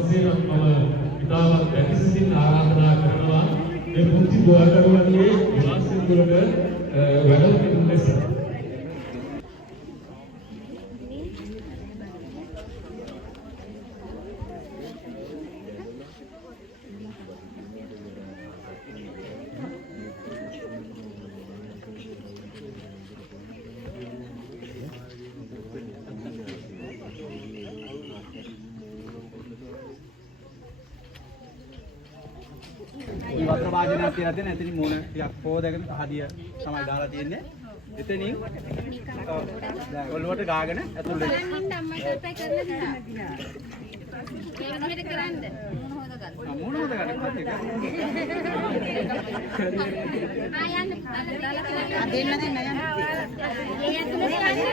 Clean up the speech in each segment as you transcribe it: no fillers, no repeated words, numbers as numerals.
වහන්සේ නම් ඉතාමත් දැකසිතින් ආරාධනා කරනවා මේ පුංචි ගෝලකරුවන්ගේ විලාසින් දුරට වැඩම කරන ලෙස. වතුර වාදනයක් තියලා තියෙන එතනින් මූණ ටිකක් පොදගෙන හදිය තමයි දාලා තියෙන්නේ. එතනින් ඔළුවට ගාගෙන ඇතුල් වෙන්න. බලන්න අම්මා සර්ප්‍රයිස් කරලා දිනා. මේක මෙහෙට කරන්න. මූණ හොද ගන්න. දෙන්න යන්න. ඒ ඇතුලේ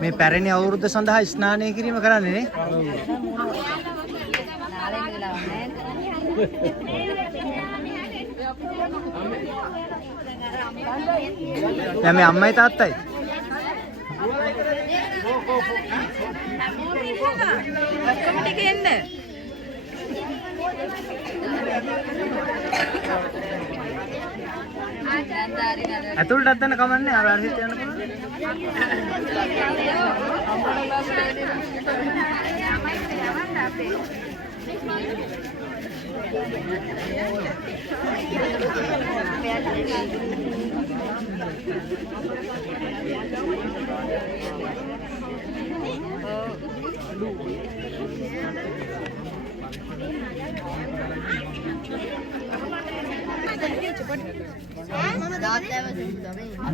මේ පැරණි අවුරුද්ද සඳහා ස්නානය කිරීම කරන්නේ නේ. දැන් මේ අම්මයි තාත්තයි. ඇතුළටත් යන කමන්නේ අර හිත යන පුළුවන්.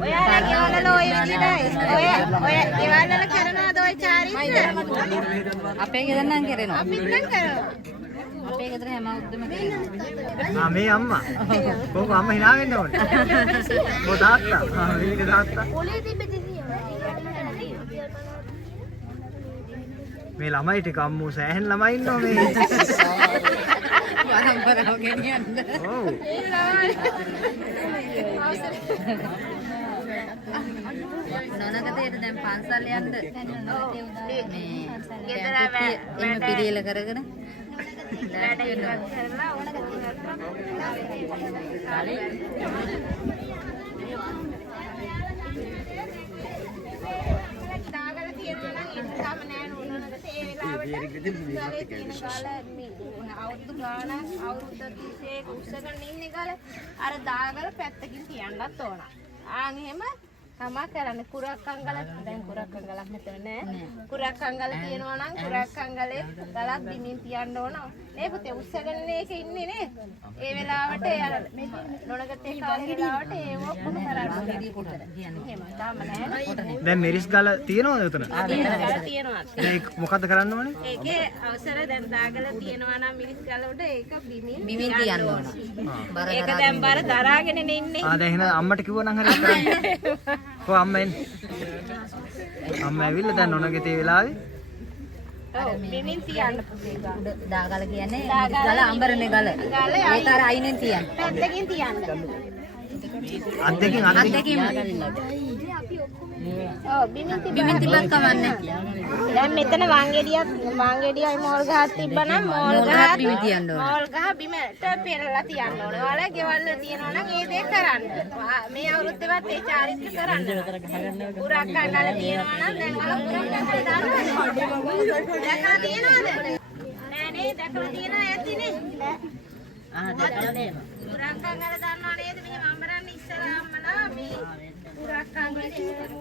ඔයාලා ගෙවල්වල ඔය විදිහට ඔය ගෙවල්වල කරනවාද ඔය චාරිත්‍ර? අපේ ගෙදර නම් කරනවා. අපිත් නම් කරනවා. අපේ ගෙදර හැම අවුරුද්දම කරනවා. මේ අම්මා. කොහොම අම්මා hina වෙන්න ඕනේ. කො තාත්තා. මේක තාත්තා. පොලේ තිබෙදී මේ ළමයි ටික අම්මෝ සෑහෙන ළමයි ඉන්නවා මේ. පරම්පරාව ගෙනියන්න. ඔව්. නෝනකතේට දැන් පන්සල් යන්න මේ ගෙදර එහෙම පිළියෙල කරගෙන වැඩ ඉවත් කරලා දාගල තියෙනවා නම් ඒක සම නෑ නෝනකට ඒ වෙලාවට අවුරුදු ගාණක් අවුරුද්ද 30 උස්සගෙන ඉන්නේ ගාල අර දාගල පැත්තකින් තියන්නත් ඕන. ආන් එහෙම තමා කරන්නේ කුරක් අංගල දැන් කුරක් අංගලක් මෙතන නෑ. කුරක් අංගල තියෙනවා නම් කුරක් අංගලේ ගලක් බිමින් තියන්න ඕන. නේ පුතේ උස්සගෙන මේක ඉන්නේ නේ. ඒ වෙලාවට අර නෝනකට ඒ වෙලාවට ඒ ඔක්කොම කරන්නේ. එහෙම තාම නෑ. දැන් මෙරිස් ගල තියෙනවද උතන? තියෙනවා. ඒක මොකද්ද කරන්න ඕනේ? ඒකේ අවසර දැන් දාගල තියෙනවා නම් මිනිස් ගල උඩ ඒක බිමින් තියන්න ඕන. ඒක දැන් බර දරාගෙන ඉන්නේ. දැන් එහෙනම් අම්මට කිව්වනම් හරියට කරන්න. කො අම්මා එන්නේ. අම්මා ඇවිල්ලා දැන් නොනගේ තේ වෙලාවේ. ඔව් බිමින් තියන්න පුතේ ගල. දාගල කියන්නේ ගල අඹරනේ ගල. ඒක අර අයිනෙන් තියන්න. පැත්තකින් තියන්න. අද්දකින් ඔව් බිමින් තිබ්බත් කවන්නේ. දැන් මෙතන වංගෙඩියයි මෝල් ගහක් තිබ්බනම් මෝල් ගහ බිම තියන්න ඕන. මෝල් ගහ බිමට පෙරලා තියන්න ඕනේ. ඔයාලා ගෙවල් වල තියෙනවා නම් ඒ දේ කරන්න. මේ අවුරුද්දේවත් ඒ චාරිත්‍ර කරන්න. පුරක් අංගල තියෙනවා නම් දැන් අර පුරක් අංගල දානවා. දැකලා තියෙනවද? නෑ නේ දැකලා තියෙනවා ඇතිනේ. දැකලා තියෙනවා. පුරක් අංගල දන්නව නේද? මෙහෙම අඹරන්න ඉස්සරහමලා මේ පුරක් අංගල තියෙනවා.